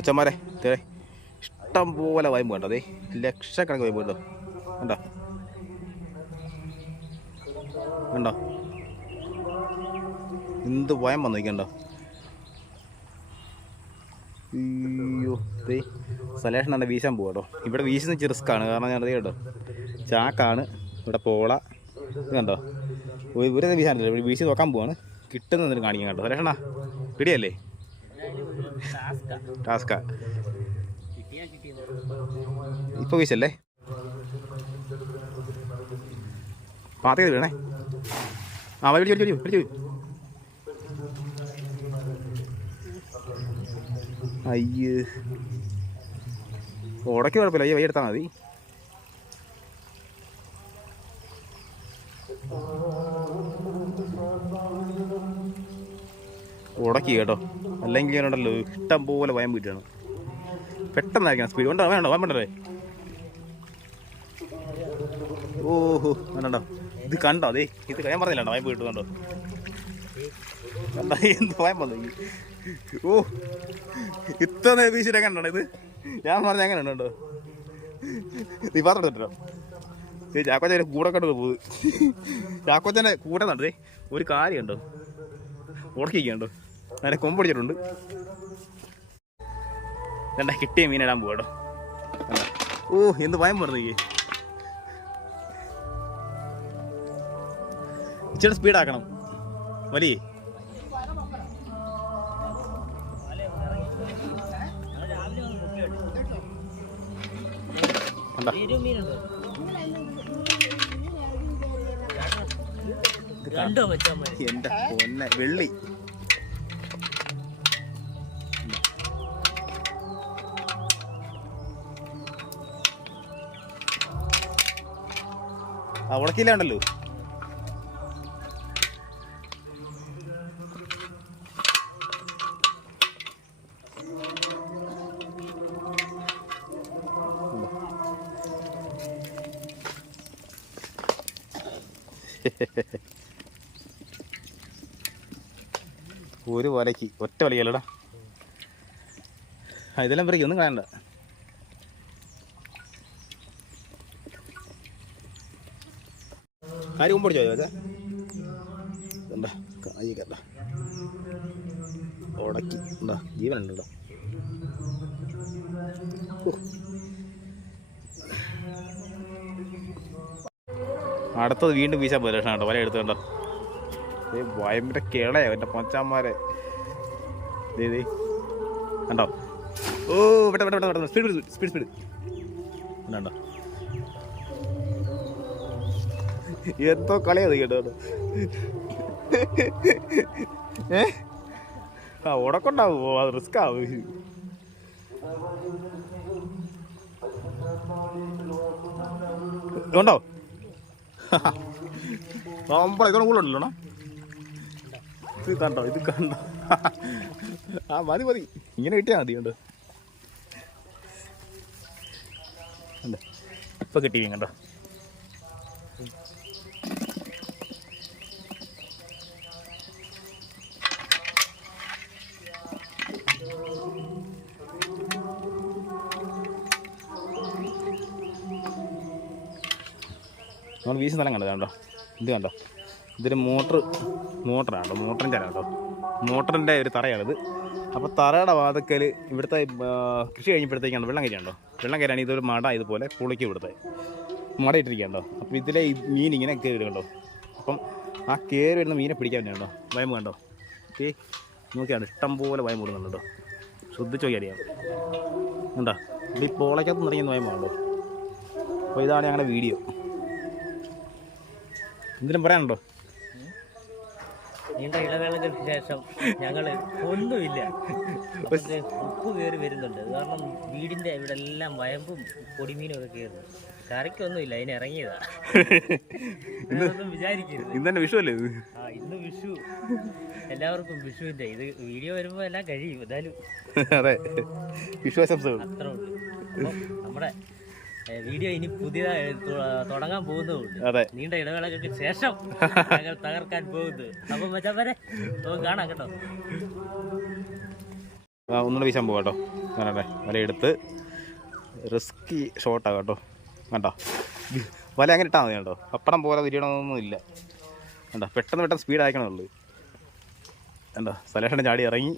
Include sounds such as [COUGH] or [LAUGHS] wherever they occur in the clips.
അച്ഛന്മാരെ തേ ഇഷ്ടം പോലെ വയമ്പ് കണ്ടോ? അതേ ലക്ഷക്കണക്ക് വയമ്പ് കണ്ടോ കണ്ടോ? കണ്ടോ? എന്ത് വയം വന്നു നിൽക്കണ്ടോ അയ്യോ ദേ സലേഷൻ തന്നെ വീശാൻ പോവാ കേട്ടോ. ഇവിടെ വീശുന്ന ഇച്ചിരി റിസ്ക്കാണ് കാരണം ഞാൻ കേട്ടോ ചാക്കാണ് ഇവിടെ പോള കണ്ടോ? ഒരു വീശാനില്ല വീശി നോക്കാൻ പോവാണ്. കിട്ടുന്നതിന് കാണിക്കാൻ കേട്ടോ സലേഷണാ പിടിയല്ലേ? ടാസ്കാ ഇപ്പൊ വീശല്ലേ? പാത്ത ചെയ്ത് വീണേ. ആ വഴി പിടിച്ചു പിടിച്ചു അയ്യ. അയ്യേ കുഴപ്പമില്ല. ഈ വഴി എടുത്താൽ മതി. ഉടക്കി കേട്ടോ. അല്ലെങ്കിൽ ഉണ്ടല്ലോ ഇഷ്ടം പോലെ വയം വീട്ടാണ്. പെട്ടെന്നായിരിക്കണം സ്പീഡ് ഉണ്ടോ വേണ്ടോ വേണ്ടേ ഓഹോ വേണ്ടോ ഇത് കണ്ടോ? അതെ ഇത് ഞാൻ പറഞ്ഞില്ല വയം വീട്ടുന്നുണ്ടോ കണ്ടോ? എന്ത് വയം വന്നു. ഓ ഇത്ര വീശിട്ട് കണ്ടോ ഇത്? ഞാൻ പറഞ്ഞ എങ്ങനെ ഉണ്ടോ നീ പാത്രം ഏ ചാക്കോച്ചന്റെ കൂടെ കണ്ടു പോയി. ചാക്കോച്ചന്റെ കൂടെ നടേ ഒരു കാര്യമുണ്ടോ ഉടക്കിക്കണ്ടോ അതിനെ കൊമ്പടിച്ചിട്ടുണ്ട് എന്താ കിട്ടിയ മീനിടാൻ പോകട്ടോ ഓ എന്ത് ഭയം പറഞ്ഞു ഇച്ചിരി സ്പീഡാക്കണം വലിയ. എന്റെ പൊന്നെ വെള്ളി. ആ ഉടക്കില്ല ഉണ്ടല്ലോ ഒരു വലയ്ക്ക് ഒറ്റ വലയല്ലടാ ഇതെല്ലാം പറയും ഒന്നും കാണണ്ട കാര്യം മുമ്പ് പിടിച്ചോ അതെ എന്താ കായി കണ്ട. ഉടക്കി. എന്താ ജീവനുണ്ടോ അടുത്തത് വീണ്ടും വീശാൻ പോലെ കേട്ടോ. വല എടുത്തുണ്ടോ ഏ ഭയങ്കര കേളയാ എന്റെ പൊച്ചാന്മാരെ ദേ ദേ. കണ്ടോ? ഓ വിട്ട വിട്ട വിട്ട സ്പീഡ് സ്പീഡ് സ്പീഡ് കണ്ടോ? എന്തോ കളിയത് കേട്ടോ ഏ? ആ ഉടക്കുണ്ടാവും. അത് റിസ്ക് ആവും. ഉണ്ടോ നമ്മളെ ഇതോടെ കൂടുതലുണ്ടല്ലോ ഇത് കണ്ടോ? ഇത് കണ്ടോ? ആ മതി മതി. ഇങ്ങനെ കിട്ടിയാൽ മതി കണ്ടോ? കണ്ടോ? ഇപ്പൊ കിട്ടിയില്ല കണ്ടോ? നമ്മൾ വീശുന്ന സ്ഥലം കണ്ടത് കണ്ടോ? ഇത് കണ്ടോ? ഇതൊരു മോട്ടർ മോട്ടറാണ് കേട്ടോ മോട്ടറിന്റെ കേട്ടോ മോട്ടറിന്റെ ഒരു തറയാണിത്. അപ്പോൾ തറയുടെ വാതക്കൽ ഇവിടുത്തെ കൃഷി കഴിഞ്ഞപ്പോഴത്തേക്കാണ് വെള്ളം കയറിയുണ്ടോ വെള്ളം കയറാണ് ഇതൊരു മട ഇതുപോലെ പുളിക്ക് ഇവിടുത്തെ മട ഇട്ടിരിക്കുകയുണ്ടോ അപ്പോൾ ഇതിലെ മീൻ ഇങ്ങനെ കയറി അപ്പം ആ കയറി വരുന്ന മീനെ പിടിക്കാൻ വേണ്ടിയുണ്ടോ വയം കണ്ടോ? ഈ നോക്കിയാണ് ഇഷ്ടം പോലെ വയം കൂടുന്നുണ്ടോ ശ്രദ്ധിച്ച് നോക്കി അറിയാം. ഇപ്പോൾ ഈ പോളയ്ക്കകത്ത് നിറയുന്ന വയം കണ്ടോ? അപ്പോൾ ഇതാണ് ഞങ്ങളുടെ വീഡിയോ. എന്തിനും പറയാനുണ്ടോ? നീണ്ട ഇടവേളകൾക്ക് ശേഷം ഞങ്ങൾ ഒന്നുമില്ല. ഉപ്പ് കയറി വരുന്നുണ്ട്. കാരണം വീടിന്റെ ഇവിടെ എല്ലാം വയമ്പും പൊടിമീനും ഒക്കെ കയറുന്നു കറിക്കൊന്നുമില്ല അതിന് ഇറങ്ങിയതാ. ഒന്നും വിചാരിക്കരുത്. ഇന്ന് വിഷു അല്ലേ ആ ഇന്ന് വിഷു. എല്ലാവർക്കും വിഷുവിന്റെ ഇത് വീഡിയോ വരുമ്പോൾ എല്ലാം കഴിയും എന്തായാലും. [LAUGHS] അതെ. വിശ്വാസംസകൾ അത്രേ ഉള്ളൂ. നമ്മുടെ വീഡിയോ ഇനി പുതിയതായി തുടങ്ങാൻ പോകുന്നതുകൊണ്ട് നീണ്ട ഇടവേളകൾക്ക് ശേഷം [LAUGHS] ഞങ്ങൾ തകർക്കാൻ പോകുന്നത് അപ്പം മച്ചാപ്പരെ നമുക്ക് കാണാം കേട്ടോ. ഒന്നുകൂടെ വീശാൻ പോവാം കേട്ടോ. അങ്ങനെ വലയെടുത്ത് റിസ്കി ഷോട്ടാ കേട്ടോ. കണ്ടോ? വല അങ്ങനെ ഇട്ടാൽ മതി കേട്ടോ. പപ്പടം പോലെ തിരിയണമെന്നൊന്നും ഇല്ല. കണ്ടോ? പെട്ടെന്ന് പെട്ടെന്ന് സ്പീഡ് അയക്കണമുള്ളൂ കണ്ടോ? സലേഷന്റെ ചാടി ഇറങ്ങി.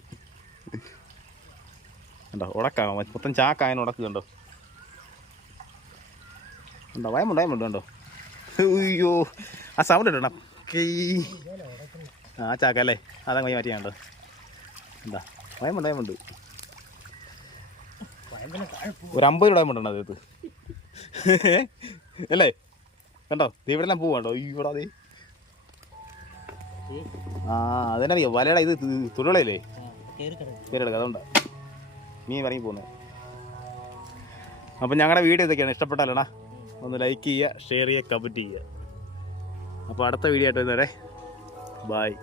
കണ്ടോ? ഉടക്കാ. മൊത്തം ചാക്കായതിന് ഉടക്ക് കണ്ടോ? കണ്ടോ വയമുണ്ട് വയമുണ്ട് കണ്ടോ? അയ്യോ ആ സൗണ്ട് ഇടണം ആ ചാക്കല്ലേ അതങ്ങ് കൈ മാറ്റി കണ്ടോ? എന്താ? വയമുണ്ട് വയമുണ്ട്. ഒരു അമ്പത് രൂപ വയമുണ്ട് അതത് അല്ലേ? കണ്ടോ? ഇവിടെ എല്ലാം പോവാണ്ടോ ഇവിടെ അതേ ആ അതെന്നറിയോ? വലയുടെ ഇത് തുരുളയില്ലേ? ആ, കേറി കിടക്കും പേരെടുക്കുക അതുകൊണ്ടാ. മീൻ ഇറങ്ങി പോകുന്നത് അപ്പം ഞങ്ങളുടെ വീഡിയോ ഇതൊക്കെയാണ്. ഇഷ്ടപ്പെട്ടാലണ ഒന്ന് ലൈക്ക് ചെയ്യുക ഷെയർ ചെയ്യുക കമന്റ് ചെയ്യുക. അപ്പോൾ അടുത്ത വീഡിയോ ആയിട്ട് വരുന്നവരെ ബായ്